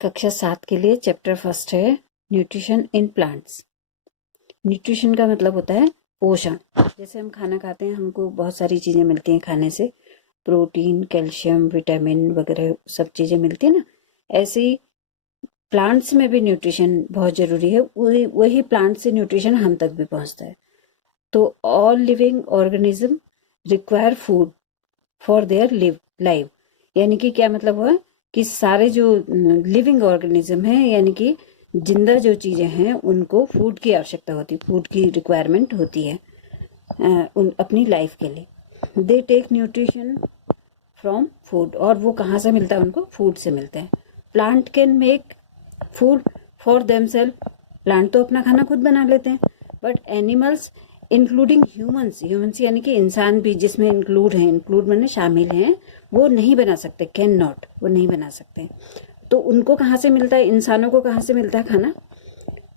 कक्षा 7 के लिए चैप्टर फर्स्ट है न्यूट्रिशन इन प्लांट्स। न्यूट्रिशन का मतलब होता है पोषण। जैसे हम खाना खाते हैं, हमको बहुत सारी चीज़ें मिलती हैं खाने से, प्रोटीन, कैल्शियम, विटामिन वगैरह सब चीज़ें मिलती हैं ना। ऐसे ही प्लांट्स में भी न्यूट्रिशन बहुत ज़रूरी है। वही प्लांट से न्यूट्रिशन हम तक भी पहुंचता है। तो all living organism require food for their life. यानी कि क्या मतलब हुआ कि सारे जो लिविंग ऑर्गेनिज्म है, यानी कि जिंदा जो चीजें हैं, उनको फूड की आवश्यकता होती है, फूड की रिक्वायरमेंट होती है उन अपनी लाइफ के लिए। They take nutrition from food. और वो कहाँ से मिलता है? उनको फूड से मिलता है। Plant can make food for themselves. Plant तो अपना खाना खुद बना लेते हैं, but animals including humans, humans यानी कि इंसान भी जिसमें इंक्लूड हैं, इंक्लूड माने शामिल हैं, वो नहीं बना सकते। कैन नॉट, वो नहीं बना सकते। तो उनको कहाँ से मिलता है? इंसानों को कहाँ से मिलता है खाना?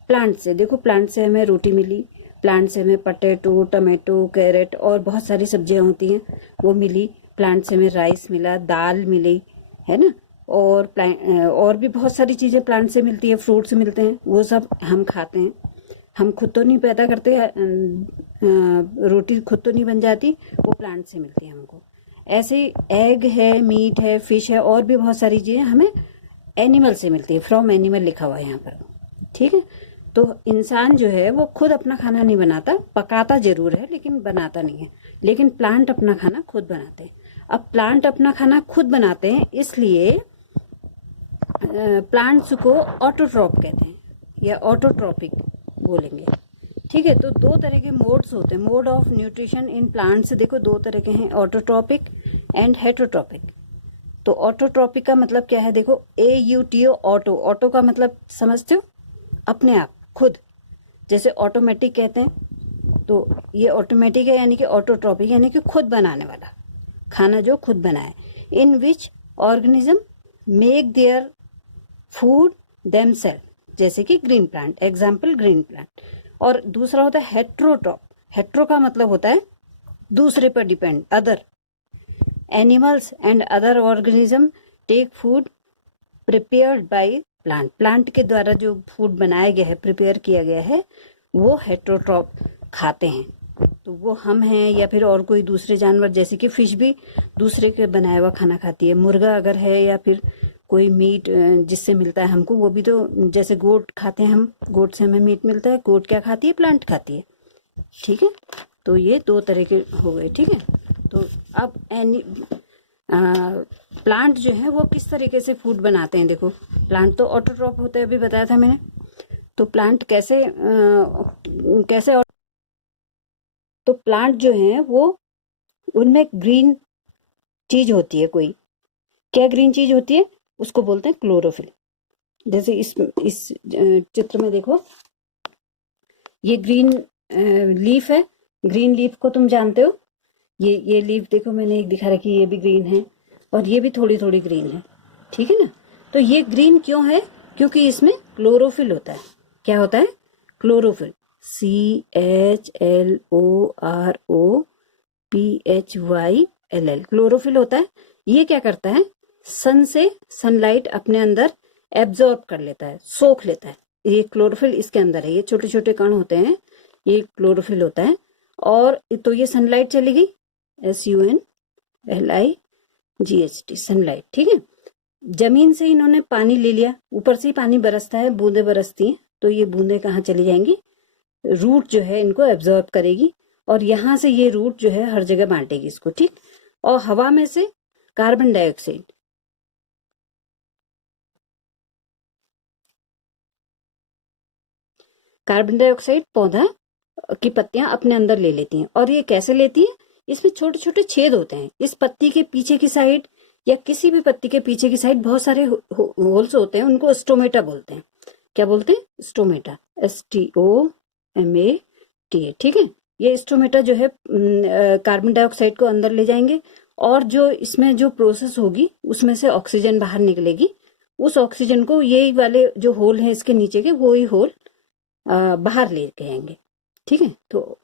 प्लांट से। देखो, प्लांट से हमें रोटी मिली, प्लांट से हमें पटेटो, टमाटो, कैरेट और बहुत सारी सब्जियां होती हैं वो मिली। प्लांट से हमें राइस मिला, दाल मिली, है ना। और भी बहुत सारी चीजें प्लांट से मिलती है, फ्रूट्स मिलते हैं, वो सब हम खाते हैं। हम खुद तो नहीं पैदा करते, रोटी खुद तो नहीं बन जाती, वो प्लांट से मिलती है हमको। ऐसे एग है, मीट है, फिश है, और भी बहुत सारी चीजें हमें एनिमल से मिलती है। फ्रॉम एनिमल लिखा हुआ है यहाँ पर, ठीक है। तो इंसान जो है वो खुद अपना खाना नहीं बनाता, पकाता जरूर है लेकिन बनाता नहीं है। लेकिन प्लांट अपना खाना खुद बनाते हैं। अब प्लांट अपना खाना खुद बनाते हैं, इसलिए प्लांट्स को ऑटोट्रॉप कहते हैं या ऑटोट्रॉपिक बोलेंगे, ठीक है। तो दो तरह के मोड्स होते हैं, mode of nutrition in plants. देखो, दो तरह के हैं, ऑटोट्रॉपिक एंड हेटरोट्रॉपिक। तो ऑटोट्रॉपिक का मतलब क्या है? देखो, AUTO, ऑटो। ऑटो का मतलब समझते हो? अपने आप, खुद। जैसे ऑटोमेटिक कहते हैं, तो ये ऑटोमेटिक है, यानी कि ऑटोट्रॉपिक यानी कि खुद बनाने वाला खाना, जो खुद बनाए। In which organism make their food themselves, जैसे कि green plant, example green plant. और दूसरा होता है हेट्रोट्रॉप। हेट्रो का मतलब होता है दूसरे पर depend, other. Animals and other organism take food prepared by plant. Plant के द्वारा जो फूड बनाया गया है, प्रिपेयर किया गया है, वो हेट्रोट्रॉप खाते हैं। तो वो हम हैं या फिर और कोई दूसरे जानवर, जैसे कि फिश भी दूसरे के बनाया हुआ खाना खाती है। मुर्गा अगर है या फिर कोई मीट जिससे मिलता है हमको, वो भी तो, जैसे गोट खाते हैं हम, गोट से हमें मीट मिलता है। गोट क्या खाती है? प्लांट खाती है, ठीक है। तो ये दो तरह के हो गए, ठीक है। तो अब प्लांट जो है वो किस तरीके से फूड बनाते हैं? देखो, प्लांट तो ऑटोट्रॉप होते हैं, अभी बताया था मैंने। तो प्लांट कैसे कैसे तो प्लांट जो है वो, उनमें ग्रीन चीज होती है कोई। क्या ग्रीन चीज होती है? उसको बोलते हैं क्लोरोफिल। जैसे इस चित्र में देखो, ये ग्रीन लीफ है। ग्रीन लीफ को तुम जानते हो। ये लीफ देखो, मैंने एक दिखा रखी है, ये भी ग्रीन है और ये भी थोड़ी थोड़ी ग्रीन है, ठीक है ना। तो ये ग्रीन क्यों है? क्योंकि इसमें क्लोरोफिल होता है। क्या होता है? क्लोरोफिल। CHLOROPHYLL, क्लोरोफिल होता है। ये क्या करता है? सन से सनलाइट अपने अंदर एब्जॉर्ब कर लेता है, सोख लेता है। ये क्लोरोफिल इसके अंदर है, ये छोटे छोटे कण होते हैं, ये क्लोरोफिल होता है। और तो ये सनलाइट चली गई, SUNLIGHT, सनलाइट, ठीक है। जमीन से इन्होंने पानी ले लिया, ऊपर से ही पानी बरसता है, बूंदे बरसती हैं, तो ये बूंदे कहाँ चली जाएंगी? रूट जो है इनको एब्जॉर्ब करेगी, और यहां से ये रूट जो है हर जगह बांटेगी इसको, ठीक। और हवा में से कार्बन डाइऑक्साइड, पौधा की पत्तियां अपने अंदर ले लेती हैं। और ये कैसे लेती हैं? इसमें छोटे छोटे छेद होते हैं। इस पत्ती के पीछे की साइड या किसी भी पत्ती के पीछे की साइड बहुत सारे होल्स होते हैं, उनको स्टोमेटा बोलते हैं। क्या बोलते हैं? स्टोमेटा, STOMATA, ठीक है। ये स्टोमेटा जो है कार्बन डाइऑक्साइड को अंदर ले जाएंगे, और जो इसमें जो प्रोसेस होगी उसमें से ऑक्सीजन बाहर निकलेगी। उस ऑक्सीजन को यही वाले जो होल है इसके नीचे के, वो ही होल बाहर लेके आएंगे, ठीक है। तो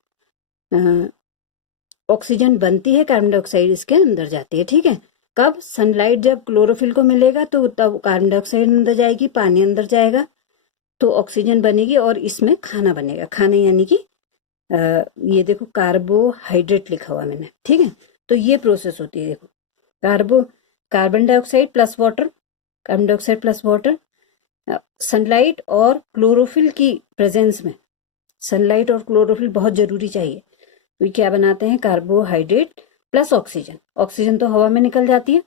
ऑक्सीजन बनती है, कार्बन डाइऑक्साइड इसके अंदर जाती है, ठीक है। कब? सनलाइट जब क्लोरोफिल को मिलेगा तो तब कार्बन डाइऑक्साइड अंदर जाएगी, पानी अंदर जाएगा, तो ऑक्सीजन बनेगी और इसमें खाना बनेगा। खाना यानी कि ये देखो कार्बोहाइड्रेट लिखा हुआ मैंने, ठीक है। तो ये प्रोसेस होती है, देखो carbon dioxide plus water, carbon dioxide plus water, sunlight और क्लोरोफिल की प्रेजेंस में, सनलाइट और क्लोरोफिल बहुत जरूरी चाहिए। तो क्या बनाते हैं? Carbohydrate plus oxygen. ऑक्सीजन तो हवा में निकल जाती है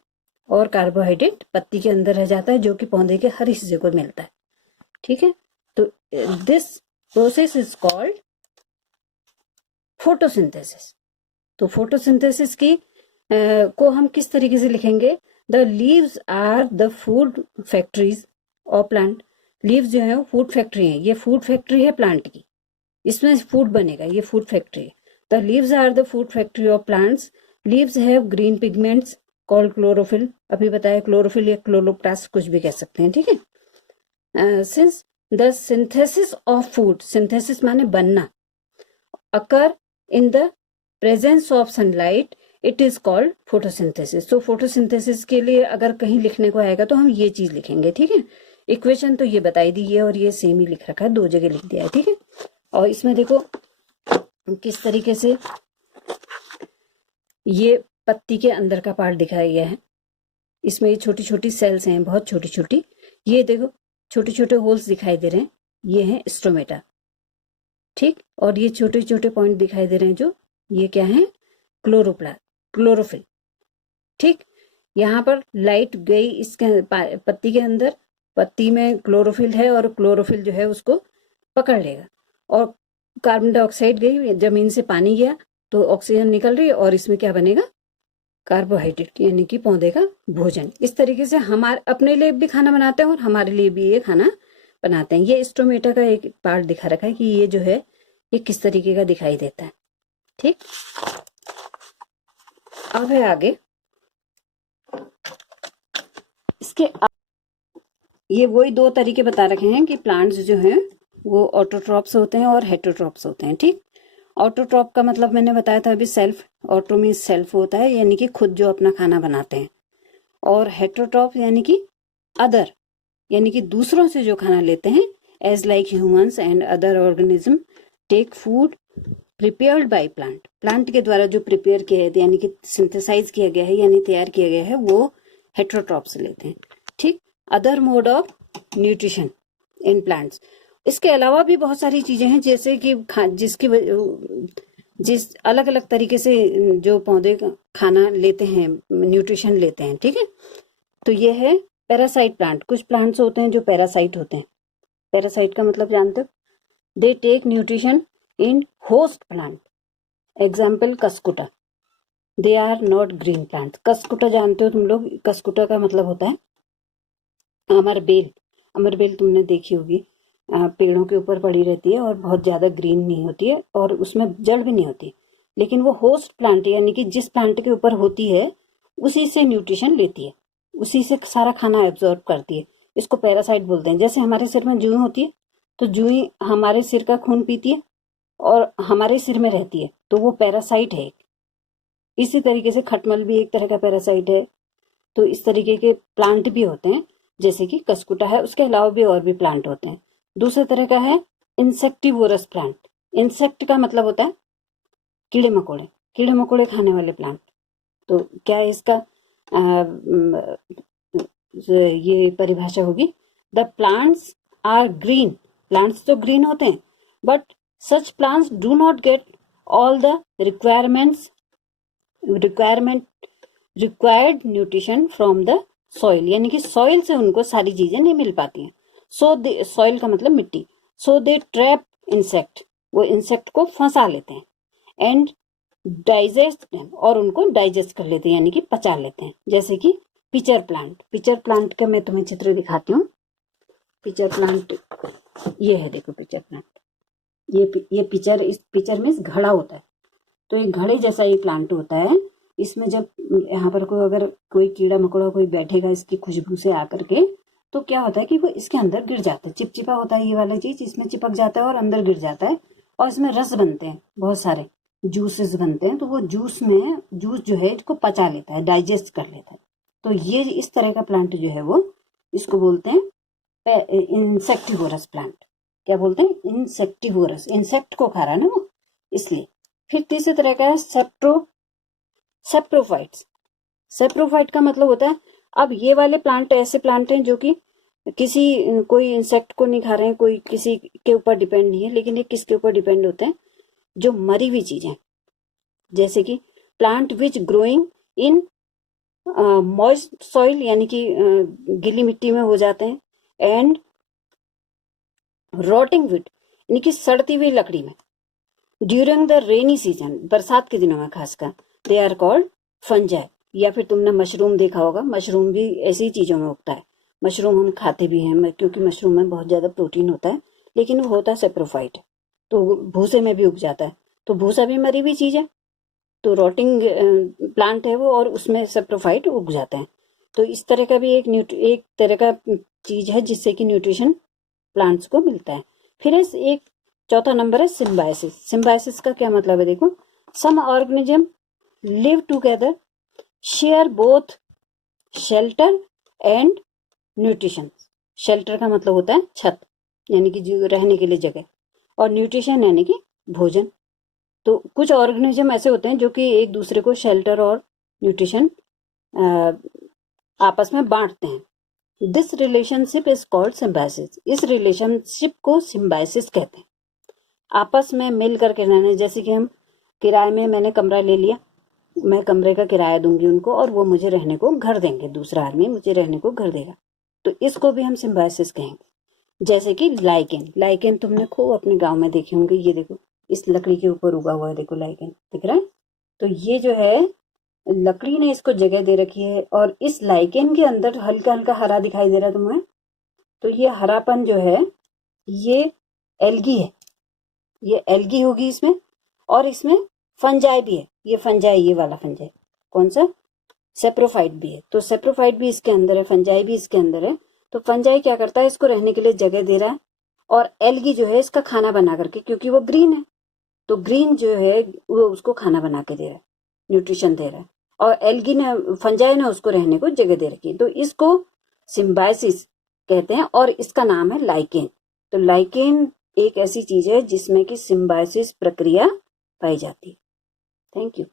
और कार्बोहाइड्रेट पत्ती के अंदर रह जाता है, जो कि पौधे के हर हिस्से को मिलता है, ठीक है। तो this process is called photosynthesis. तो फोटोसिंथेसिस की को हम किस तरीके से लिखेंगे? The leaves are the food factories of plant. Leaves जो है फूड फैक्ट्री है, ये फूड फैक्ट्री है प्लांट की, इसमें फूड बनेगा, ये फूड फैक्ट्री है। The leaves are the food factory of plants. Leaves have green pigments called chlorophyll. अभी बताया क्लोरोफिल या क्लोरोप्लास्ट कुछ भी कह सकते हैं, ठीक है। Since the synthesis of food, synthesis माने बनना, occur in the presence of sunlight, it is called photosynthesis. तो फोटोसिंथेसिस के लिए अगर कहीं लिखने को आएगा तो हम ये चीज लिखेंगे, ठीक है। इक्वेशन तो ये बताई दी है और ये सेम ही लिख रखा है, 2 जगह लिख दिया है, ठीक है। और इसमें देखो किस तरीके से ये पत्ती के अंदर का पार्ट दिखाया गया है। इसमें ये छोटी छोटी सेल्स हैं, बहुत छोटी छोटी, ये देखो छोटे छोटे होल्स दिखाई दे रहे हैं, ये है स्टोमेटा, ठीक। और ये छोटे छोटे पॉइंट दिखाई दे रहे हैं, जो ये क्या है? क्लोरोफिल, ठीक। यहाँ पर लाइट गई इसके पत्ती के अंदर, पत्ती में क्लोरोफिल है और क्लोरोफिल जो है उसको पकड़ लेगा, और कार्बन डाइऑक्साइड गई, जमीन से पानी गया तो ऑक्सीजन निकल रही है, और इसमें क्या बनेगा? कार्बोहाइड्रेट, यानी कि पौधे का भोजन। इस तरीके से हमारे अपने लिए भी खाना बनाते हैं और हमारे लिए भी ये खाना बनाते हैं। ये स्टोमेटा का एक पार्ट दिखा रखा है कि ये जो है ये किस तरीके का दिखाई देता है, ठीक। अब है आगे इसके ये वही 2 तरीके बता रखे हैं कि प्लांट्स जो हैं वो ऑटोट्रॉप्स होते हैं और हेटरोट्रॉप्स होते हैं, ठीक। ऑटोट्रॉप का मतलब मैंने बताया था अभी, सेल्फ। ऑटो मीन्स सेल्फ होता है, यानी कि खुद जो अपना खाना बनाते हैं, और हेटरोट्रॉप यानी कि अदर, यानी कि दूसरों से जो खाना लेते हैं, as like humans and other organism take food prepared by plant. Plant के द्वारा जो प्रिपेयर किया है, यानी कि सिंथेसाइज किया गया है, यानी तैयार किया गया है, वो हेटरोट्रॉप से लेते हैं, ठीक। Other mode of nutrition in plants, इसके अलावा भी बहुत सारी चीजें हैं, जैसे कि जिस अलग अलग तरीके से जो पौधे खाना लेते हैं, न्यूट्रिशन लेते हैं, ठीक है। तो ये है पैरासाइट प्लांट। कुछ प्लांट्स होते हैं जो पैरासाइट होते हैं। पैरासाइट का मतलब जानते हो? They take nutrition in host plant, example Cuscuta. They are not green plant. Cuscuta जानते हो तुम लोग? कसकुटा का मतलब होता है अमरबेल। अमरबेल तुमने देखी होगी, पेड़ों के ऊपर पड़ी रहती है और बहुत ज्यादा ग्रीन नहीं होती है और उसमें जड़ भी नहीं होती, लेकिन वो होस्ट प्लांट यानी कि जिस प्लांट के ऊपर होती है उसी से न्यूट्रिशन लेती है, उसी से सारा खाना एब्जॉर्ब करती है। इसको पैरासाइट बोलते हैं। जैसे हमारे सिर में जुई होती है तो जुई हमारे सिर का खून पीती है और हमारे सिर में रहती है, तो वो पैरासाइट है। इसी तरीके से खटमल भी एक तरह का पैरासाइट है। तो इस तरीके के प्लांट भी होते हैं, जैसे कि कसकुटा है, उसके अलावा भी और भी प्लांट होते हैं। दूसरे तरह का है इंसेक्टिवोरस प्लांट। इंसेक्ट का मतलब होता है कीड़े मकोड़े, कीड़े मकोड़े खाने वाले प्लांट। तो क्या इसका ये परिभाषा होगी? The plants are green. Plants तो ग्रीन होते हैं, but such plants do not get all the required nutrition from the soil, यानी कि सॉइल से उनको सारी चीजें नहीं मिल पाती हैं। सॉइल का मतलब मिट्टी। सो दे ट्रैप इंसेक्ट, वो इंसेक्ट को फंसा लेते हैं, एंड डाइजेस्ट, और उनको डाइजेस्ट कर लेते हैं, यानी कि पचा लेते हैं। जैसे कि पिचर प्लांट। पिचर प्लांट का मैं तुम्हें चित्र दिखाती हूँ। पिचर प्लांट ये है, देखो पिचर प्लांट। ये पिचर, इस पिचर में घड़ा होता है, तो एक घड़े जैसा ये प्लांट होता है। इसमें जब यहाँ पर अगर कोई कीड़ा मकोड़ा कोई बैठेगा इसकी खुशबू से आकर के, तो क्या होता है कि वो इसके अंदर गिर जाता है। चिपचिपा होता है ये वाला चीज, इसमें चिपक जाता है और अंदर गिर जाता है, और इसमें रस बनते हैं, बहुत सारे जूसेस बनते हैं। तो वो जूस जो है इसको पचा लेता है, डाइजेस्ट कर लेता है। तो ये इस तरह का प्लांट जो है वो, इसको बोलते हैं इंसेक्टिवोरस प्लांट। क्या बोलते हैं? इंसेक्टिवोरस, इंसेक्ट को खा रहा है ना वो, इसलिए। फिर तीसरे तरह का है सेप्रोफाइट्स। सेप्रोफाइट का मतलब होता है, अब ये वाले प्लांट ऐसे प्लांट हैं जो कि कोई इंसेक्ट को नहीं खा रहे हैं, कोई किसी के ऊपर डिपेंड नहीं है, लेकिन ये किसके ऊपर डिपेंड होते हैं? जो मरी हुई चीजें, जैसे कि plant which growing in moist soil, यानी कि गीली मिट्टी में हो जाते हैं, एंड रॉटिंग वुड, यानी कि सड़ती हुई लकड़ी में, ड्यूरिंग द रेनी सीजन, बरसात के दिनों में खासकर, दे आर कॉल्ड फंजाई। या फिर तुमने मशरूम देखा होगा, मशरूम भी ऐसी चीजों में उगता है। मशरूम हम खाते भी हैं क्योंकि मशरूम में बहुत ज्यादा प्रोटीन होता है, लेकिन वो होता है सेप्रोफाइट, तो भूसे में भी उग जाता है। तो भूसा भी मरी हुई चीज है, तो रॉटिंग प्लांट है वो, और उसमें सेप्रोफाइट उग जाते हैं। तो इस तरह का भी एक तरह का चीज है जिससे कि न्यूट्रिशन प्लांट्स को मिलता है। फिर एक चौथा नंबर है सिम्बायोसिस। सिम्बायोसिस का क्या मतलब है? देखो, some organism live together, share both shelter and nutrition. Shelter का मतलब होता है छत, यानी कि जो रहने के लिए जगह, और न्यूट्रिशन यानी कि भोजन। तो कुछ ऑर्गेनिज्म ऐसे होते हैं जो कि एक दूसरे को शेल्टर और न्यूट्रिशन आपस में बांटते हैं। This relationship is called symbiosis. इस रिलेशनशिप को सिम्बायोसिस कहते हैं। आपस में मिल करके रहने, जैसे कि हम किराए में, मैंने कमरा ले लिया, मैं कमरे का किराया दूंगी उनको और वो मुझे रहने को घर देंगे, दूसरा आदमी मुझे रहने को घर देगा, तो इसको भी हम सिम्बायोसिस कहेंगे। जैसे कि लाइकेन, लाइकेन तुमने खूब अपने गांव में देखे होंगे। ये देखो, इस लकड़ी के ऊपर उगा हुआ है, देखो लाइकेन दिख रहा है। तो ये जो है, लकड़ी ने इसको जगह दे रखी है, और इस लाइकेन के अंदर हल्का हल्का हरा दिखाई दे रहा है तुम्हें, तो ये हरापन जो है ये एल्गी है, ये एल्गी होगी इसमें। और इसमें फंजाई भी है, ये फंजाई, ये वाला फंजाई कौन सा? सेप्रोफाइट भी है। तो सेप्रोफाइट भी इसके अंदर है, फंजाई भी इसके अंदर है। तो फंजाई क्या करता है? इसको रहने के लिए जगह दे रहा है, और एल्गी जो है इसका खाना बना करके, क्योंकि वो ग्रीन है, तो ग्रीन जो है वो उसको खाना बना के दे रहा है, न्यूट्रिशन दे रहा है, और एल्गी ने, फंजाई ने उसको रहने को जगह दे रखी है। तो इसको सिम्बायोसिस कहते हैं, और इसका नाम है लाइकेन। तो लाइकेन एक ऐसी चीज है जिसमें कि सिम्बायोसिस प्रक्रिया पाई जाती है। Thank you.